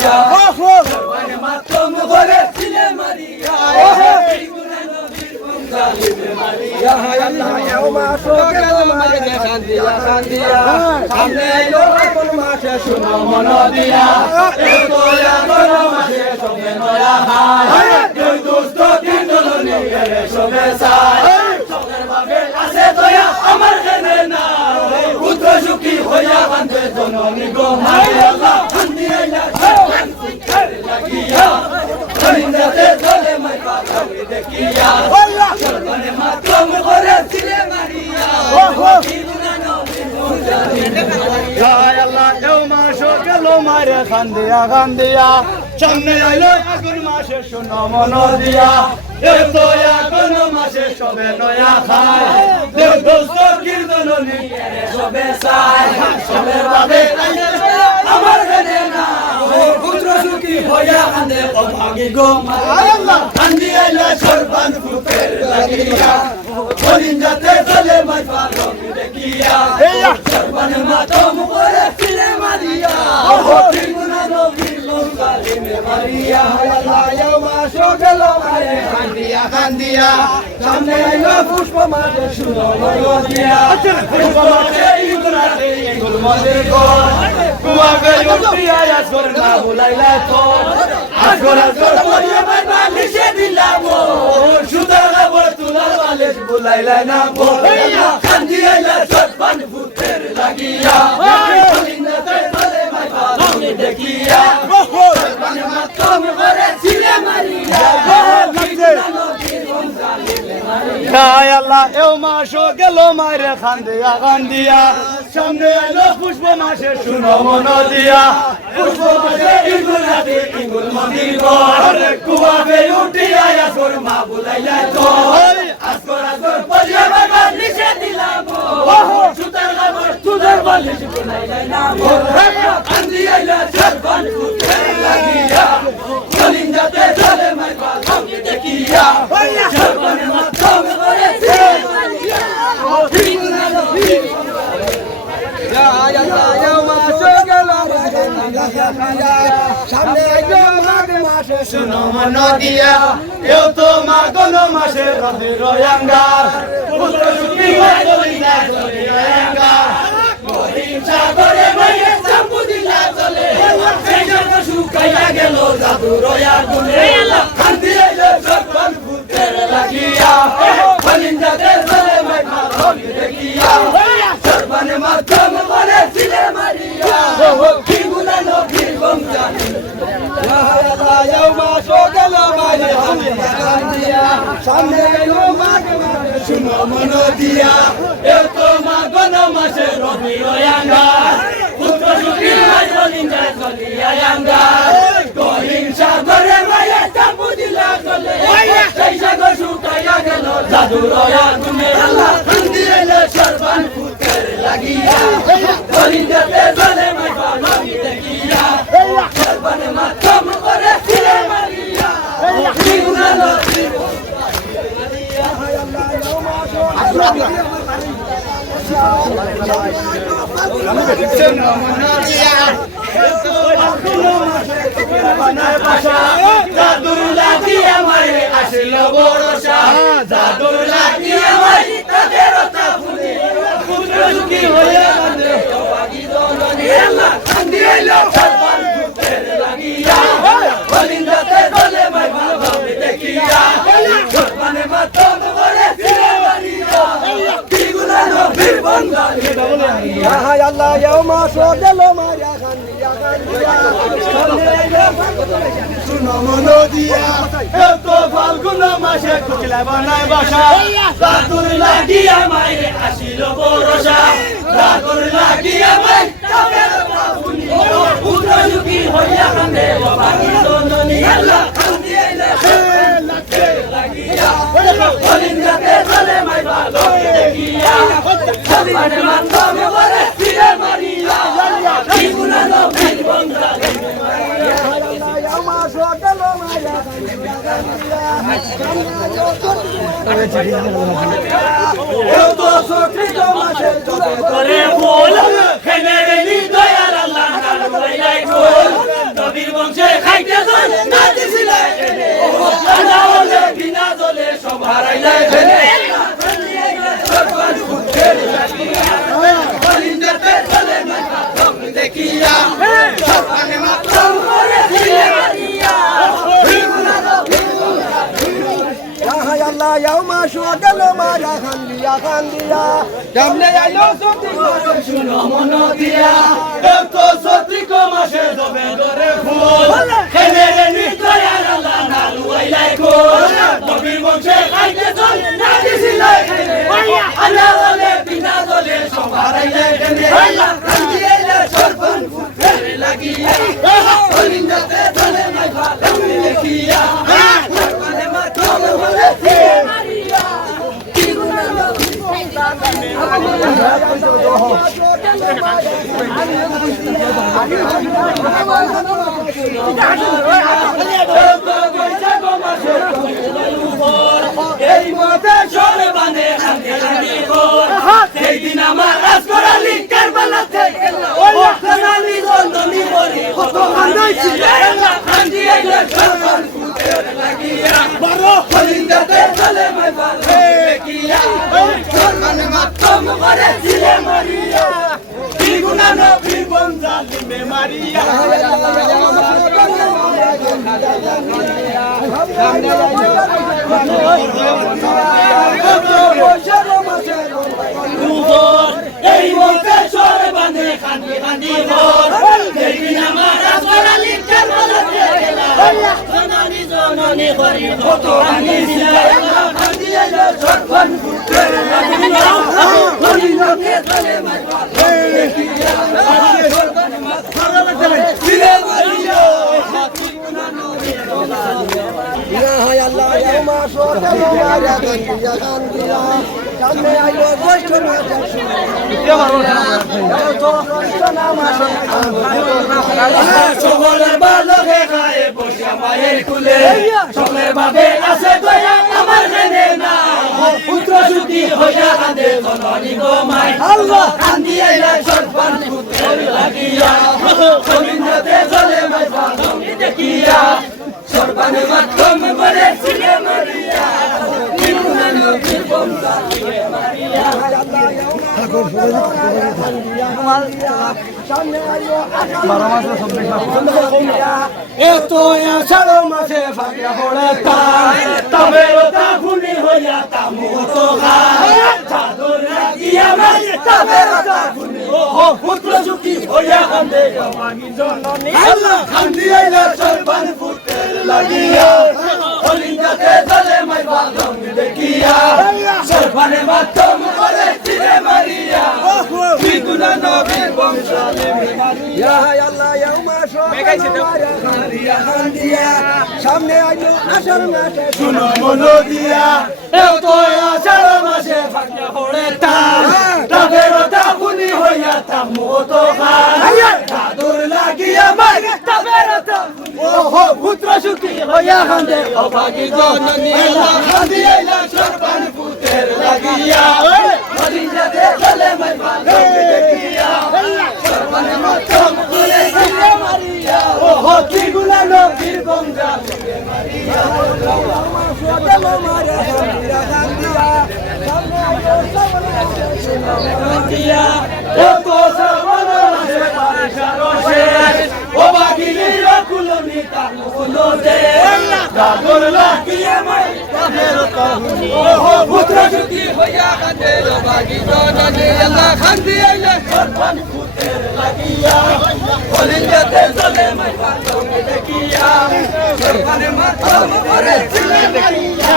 মারিয়া সর্বানে মাতম করে ছিলে মারিয়া এই গুণা নবীর বংশালিবে মারিয়া আল্লাহ ইয়াউমা শোকেল মাঝে শান্তিয়া শান্তিয়া সামনে আইলো কোন মাসে শুনো মন দিয়া এই তো আগর মাসে সবে নয়া হায় দুই দোস্ত তিন দলনে গেলে সবে সাই সবের ভাবে আছে দয়া আমার জেনে না পুত্র সুখী হইয়া কান্দে জননী গো মাই আল্লাহ কান্দি আইলা লাগিয়া করিন্দাতে চলে মাই পাগলি দেখিয়া আল্লাহ সর্বনে মাতম করে ছিলে মারিয়া কিনা নবীর মুজাহিদ মারিয়া আল্লাহ এও মাসো গেল মারে কান্দিয়া কান্দিয়া সামনে আইলো আগুন মাসে শুনো মন দিয়া এই তো আগুন মাসে সবে নয়া খায় দেব দোস্ত কীর্তন নিয়ে সবে চায় সবে ভাবে আমার জেনে না পুত্র সুখী হইয়া কান্দে অভাগী গো আল্লাহ কান্দি আইলা সর্বান পুত্রের লাগিয়া কলিঞ্জাতে চলে মাই পাগলি দেখিয়া সর্বান মাতম করে ছিলে মারিয়া কিনা নবীর বংশালিবে মারিয়া আল্লাহ ইয়াউমা শোকেল মারে কান্দিয়া কান্দিয়া সামনে আইলো পুষ্প মাঠে শুনো মনোদিয়া পুষ্প মাঠে ইগুনাতে ইগুল মদের ঘর কুয়াবে উঠিয়া আসর না ভুলাইলা তো আসর আসর করিয়া মাই বালিশে দিলাম সুদার খবর তুলার বালিশ ভুলাইলা না কান্দি আইলা সর্বান পুত্রের লাগিয়া কলিন্দাতে চলে মাই পাগলি দেখিয়া সর্বান মাতম করে ছিলে মারিয়া হায় আল্লাহ এও মাসো গেল মারে কান্দিয়া কান্দিয়া সামনে আইলো পুষ্প মাসে শুনো মন দিয়া পুষ্প মাসে ইগুনাতে ইগুল মন্দির ঘর কুয়াবে উঠিয়া আসর মা বুলাইলা তো আসর আসর পড়িয়া বাবা নিচে দিলাম সুতার খবর তুদের বালিশ বুলাইলা না কান্দি আইলা সর্বান পুত্রের লাগিয়া কলিঞ্জাতে চলে মাই পাগলি দেখিয়া সর্বানে মাতম করে ছিলে মারিয়া কিনা নবীর সামনে মাঘ মাসে শুনো মন দিয়া এও তো মাঘন মাসে রবি রয়াঙ্গার পুত্র সুখী হয়ে চলিলা চলি রয়াঙ্গার হিংসা করে মাইয়ে চাম্পু দিলা চলে সেই জন্য শুকাইয়া গেল জাদু রয়ার গুণে কান্দি আইলো সর্বান পুত্রের লাগিয়া কলিঞ্জাতে চলে মাই পাগলি দেখিয়া সর্বানে মাতম করে ছিলে মারিয়া কি গুণা নবীর বংশালিবে আল্লাহ ইয়াউমা শোকেল মারে কান্দিয়া সামনে আইলো মাঘ মাসে শুনো মন দিয়া এ তো মাঘন মাসে রবি রয়াঙ্গার পুত্র সুখী হয়ে চলিলা চলিয়া আঙ্গার হিংসা করে মাইয়া চাম্পু দিলা চলে সেই সাগর শুকাইয়া গেল জাদু রয়ার গুণে আল্লাহ কান্দি আইলো সর্বান পুত্রের লাগিয়া কলিঞ্জাতে চলে মাই পাগলি দেখিয়া সর্বানে মাতম করে ছিলে মারিয়া কি গুণা নবীর জাদুর লাগিয়া মারে আসিল বরসা জাদুর লাগিয়া মারি তাদের ফুলে পুত্র সুখী হইয়া কান্দে অভাগী জননী আল্লাহ কান্দি আইলো সর্বান পুত্রের লাগিয়া কলিঞ্জাতে চলে মাই পাগলি দেখিয়া সর্বানে মাতম করে ছিলে মারিয়া কি গুণা নবীর বংশালিবে মারিয়া আল্লাহ ইয়াউমা শোকেল মারিয়া কান্দিয়া কান্দিয়া শুনো মন দিয়া এ তো ফাল্গুন মাসে কুচলা বানায় বাসা জাদুর লাগিয়া মাইরে আসিল বরসা জাদুর লাগিয়া মাই তাদের বাবুনি পুত্র সুখী হইয়া কান্দে অভাগী জননী আল্লাহ কান্দি আইলা লাগিয়া কলিঞ্জাতে চলে মাই পাগলি দেখিয়া সর্বানে মাতম করে ছিলে মারিয়া কি গুণা নবীর বংশালিবে মারিয়া নবীর বংশ কান্দিয়া সামনে আইলো সত্যি করে শুনো মন দিয়া এত সত্যি কমাসে দবে দরে ফুল খেলে রে নিতয়ার আল্লাহ না লুয়াইলাই কোল নবীর বংশে খাইতে চল না দিছিলাই আল্লাহ বলে বিনা দলে সবারাইলে কেনে কান্দিয়া সরপন ফুটে লাগিয়া কলিন্দাতে চলে নাই ভালো দেখিয়া সরপনে মাথম বলে মারিয়া কি গুনাহ এই মতে সরে বাঁধে সেই দিন আমার রাজকরালি কারবালাতে সোনালি জন্দনি বলি কত কান্দাইছি কলিন্দাতে চলে মাই ভালো দেখিয়া সরকানে মাতম করে ছিলে মারিয়া কি গুনাহ নবীর বংশালিমে মারিয়া এই মতে সরে বাঁধে কান্দি কান্দি ভোর সেই দিন আমার রাজকরালি কারবালাতে সোনালি জননী করি কত কান্দিছিলা কান্দিয়া সরপন ফুটে লাগিয়া কলিন্দাতে চলে মাই ভালো দেখিয়া সরকানে মাতম করে ছিলে মারিয়া কি গুনাহ নবীর বংশালিমে ইয়া হায় আল্লাহ ইয়া মাশুর কামারা কান্দিয়া কান্দিয়া সামনে আইলো জ্যৈষ্ঠ মাস সকলের বালকে খায় বসিয়া মায়ের কুলে সকলের ভাবে আছে দয়া আমার জেনে না পুত্র সুখী হইয়া কাঁদে জননী গো মাই আল্লাহ কান্দিয়া সরপন ফুটে লাগিয়া কলিন্দাতে চলে মাই ভালো দেখিয়া সরপনে মাতম করে ছিলে মারিয়া কি গুনাহ নবীর বংশালিমে মারিয়া এত আষাঢ় মাসে ভাগিয়া পড়ে তবে তা ফুনি হইয়া তামু তো চাদর লাগিয়া মারি তবে তা ফুনি পুত্র সুখী হইয়া কান্দে জমানি জননী আল্লাহ কান্দিয়া সরপন ফুটে লাগিয়া কলিন্দাতে চলে মাই ভালো দেখিয়া সরপনে মাতম করে ছিলে মারিয়া কি গুনাহ নবীর বংশালিমে মারিয়া আল্লাহ ইয়া মাশাআল্লাহ কান্দিয়া কান্দিয়া সামনে আইলো আষাঢ় মাসে শুনো মন দিয়া এও তো আষাঢ় মাসে ভাগিয়া পড়ে তবে তা ফুনি হইয়া তামু তো চাদর লাগিয়া মারি তবে তা পুত্র সুখী হইয়া কান্দে অভাগী জননী আল্লাহ কান্দিয়া সরপন ফুটে লাগিয়া কলিন্দাতে চলে মাই ভালো দেখিয়া সরপনে মাতম করে ছিলে মারিয়া কি গুনাহ নবীর বংশালিমে মারিয়া ও বাগিনীর কুলনি তানু কুলতে চাদর লাগিয়া মাই পুত্র সুখী হইয়া কাঁদে বাগি জননী আল্লাহ কান্দিয়া সরপন ফুটে লাগিয়া কলিন্দাতে চলে মাই ভালো দেখিয়া সরপনে মাতম করে ছিলে মারিয়া